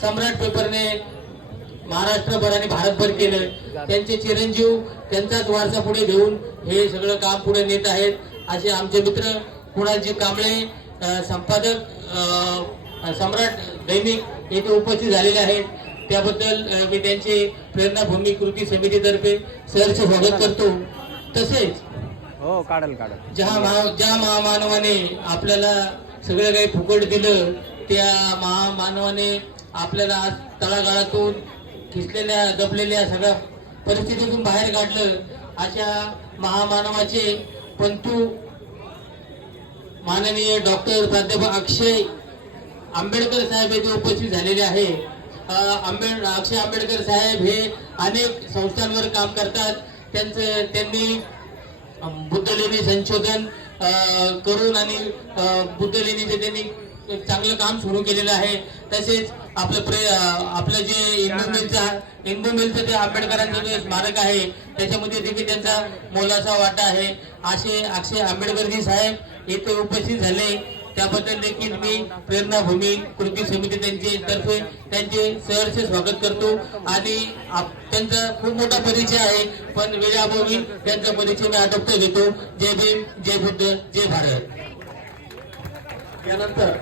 सम्राट पेपरने महाराष्ट्रभर आणि भारतभर केलं, त्यांचे चिरंजीव त्यांचाच वारसा पुढे घेऊन हे सगळं काम पुढे नेत आहेत. असे आमचे मित्र कुणालजी कांबळे संपादक सम्राट दैनिक येथे उपस्थित झालेले आहेत. त्याबद्दल मी त्यांचे प्रेरणाभूमी कृती समितीतर्फे सहर्ष स्वागत करतो. तसेच हो काढल ज्या महामानवाने आपल्याला सगळं काही फुकट दिलं, त्या महामानवाने आपल्याला आज तळागाळातून खिचलेल्या दबलेल्या सगळ्या परिस्थितीतून बाहेर काढलं, अशा महामानवाचे पंतू माननीय डॉक्टर प्राध्यापक अक्षय आंबेडकर साहेब येथे उपस्थित झालेले आहे. अक्षय आंबेडकर साहेब हे अनेक संस्थांवर काम करतात. त्यांनी बुद्धलेणी संशोधन करून आणि बुद्धलेणीचे त्यांनी चांगलं काम सुरू केलेलं आहे. तसेच आपलं जे इंदू मिलचं जे आंबेडकरांचं जे स्मारक आहे त्याच्यामध्ये देखील त्यांचा मोलाचा वाटा आहे. असे अक्षय आंबेडकरजी साहेब येथे उपस्थित झाले, त्याबद्दल देखील मी प्रेरणाभूमी कृती समिती तर्फे त्यांचे सहर्ष स्वागत करतो. आणि त्यांचा खूप मोठा परिचय आहे, पण वेळाअभावी त्यांचा परिचय मी आटोपतो घेतो. जय भीम, जय बुद्ध, जय भारत. यानंतर